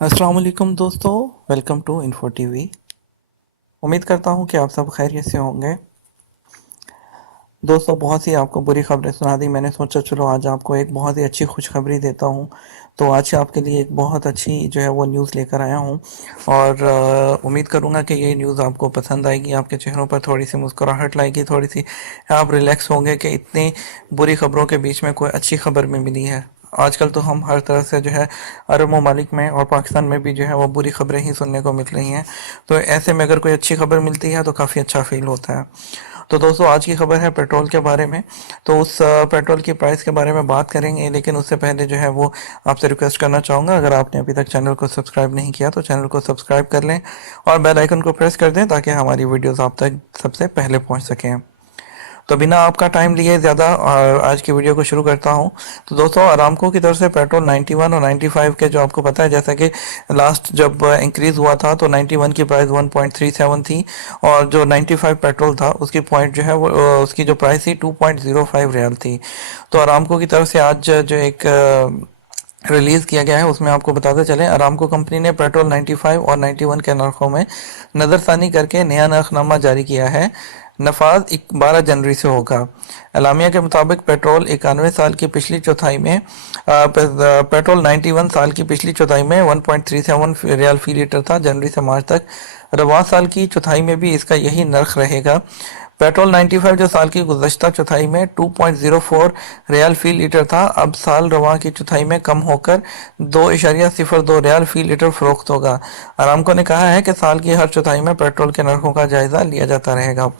अस्सलाम वालेकुम दोस्तों। Welcome to info TV. उम्मीद करता हूँ कि आप सब खैरियत से होंगे। दोस्तों, बहुत सी आपको बुरी खबरें सुना दी, मैंने सोचा चलो आज आपको एक बहुत ही अच्छी खुशखबरी देता हूँ। तो आज आपके लिए एक बहुत अच्छी जो है वो न्यूज़ लेकर आया हूँ। और उम्मीद करूँगा कि ये न्यूज़ आपको पसंद आएगी, आपके चेहरों पर थोड़ी सी मुस्कुराहट लाएगी, थोड़ी सी आप रिलैक्स होंगे कि इतनी बुरी खबरों के बीच में कोई अच्छी खबर में मिली है। आजकल तो हम हर तरह से जो है अरब ममालिक में और पाकिस्तान में भी जो है वो बुरी खबरें ही सुनने को मिल रही हैं। तो ऐसे में अगर कोई अच्छी खबर मिलती है तो काफ़ी अच्छा फील होता है। तो दोस्तों, आज की खबर है पेट्रोल के बारे में। तो उस पेट्रोल की प्राइस के बारे में बात करेंगे, लेकिन उससे पहले जो है वो आपसे रिक्वेस्ट करना चाहूँगा, अगर आपने अभी तक चैनल को सब्सक्राइब नहीं किया तो चैनल को सब्सक्राइब कर लें और बेल आइकन को प्रेस कर दें ताकि हमारी वीडियोस आप तक सबसे पहले पहुँच सकें। तो बिना आपका टाइम लिए ज़्यादा आज की वीडियो को शुरू करता हूं। तो दोस्तों, अरामको की तरफ से पेट्रोल 91 और 95 के, जो आपको पता है जैसा कि लास्ट जब इंक्रीज़ हुआ था तो 91 की प्राइस 1.37 थी और जो 95 पेट्रोल था उसकी पॉइंट जो है वो उसकी जो प्राइस थी 2.05 रियाल थी। तो अरामको की तरफ से आज जो एक रिलीज़ किया गया है उसमें आपको बताते चलें, अरामको कंपनी ने पेट्रोल 95 और 91 के नरखों में नज़रसानी करके नया नरखनामा जारी किया है। नफाज 12 जनवरी से होगा। एलामिया के मुताबिक पेट्रोल 91 साल की पिछली चौथाई में पेट्रोल 91 साल की पिछली चौथाई में 1.37 रियाल फी लीटर था जनवरी से मार्च तक। रवां साल की चौथाई में भी इसका यही नर्ख रहेगा। पेट्रोल 95 जो साल की गुज़श्ता चौथाई में 2.04 रियाल फी लीटर था, अब साल रवां की चौथाई में कम होकर 2.02 रियाल फी लीटर फरोख्त होगा। अरामको ने कहा है कि साल की हर चौथाई में पेट्रोल के नरखों का जायजा लिया जाता रहेगा।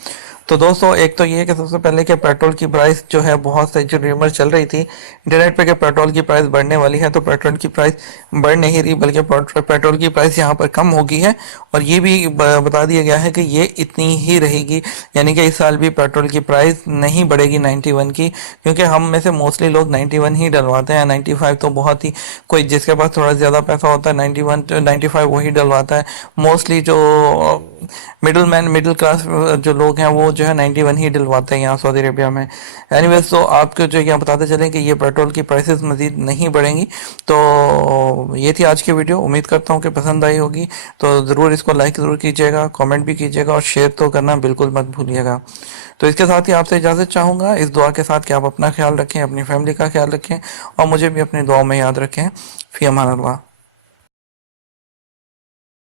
तो दोस्तों, एक तो ये कि सबसे पहले कि पेट्रोल की प्राइस जो है, बहुत सारी जो र्यूमर चल रही थी इंटरनेट पे कि पेट्रोल की प्राइस बढ़ने वाली है, तो पेट्रोल की प्राइस बढ़ नहीं रही बल्कि पेट्रोल की प्राइस यहाँ पर कम होगी है। और ये भी बता दिया गया है कि ये इतनी ही रहेगी, यानी कि इस साल भी पेट्रोल की प्राइस नहीं बढ़ेगी 91 की, क्योंकि हम में से मोस्टली लोग 91 ही डलवाते हैं। 95 तो बहुत ही, कोई जिसके पास थोड़ा ज़्यादा पैसा होता है 91 95 वही डलवाता है। मोस्टली जो मिडिल मैन मिडिल क्लास जो लोग हैं वो जो है 91 ही डलवाते हैं यहाँ सऊदी अरेबिया में। एनीवेज, तो आपको जो यहाँ बताते चलें कि ये पेट्रोल की प्राइसेस मज़ीद नहीं बढ़ेंगी। तो ये थी आज की वीडियो, उम्मीद करता हूँ कि पसंद आई होगी। तो ज़रूर इसको लाइक ज़रूर कीजिएगा, कमेंट भी कीजिएगा और शेयर तो करना बिल्कुल मत भूलिएगा। तो इसके साथ ही आपसे इजाज़त चाहूँगा, इस दुआ के साथ कि आप अपना ख्याल रखें, अपनी फैमिली का ख्याल रखें और मुझे भी अपनी दुआ में याद रखें। फ़ी अमान अल्लाह।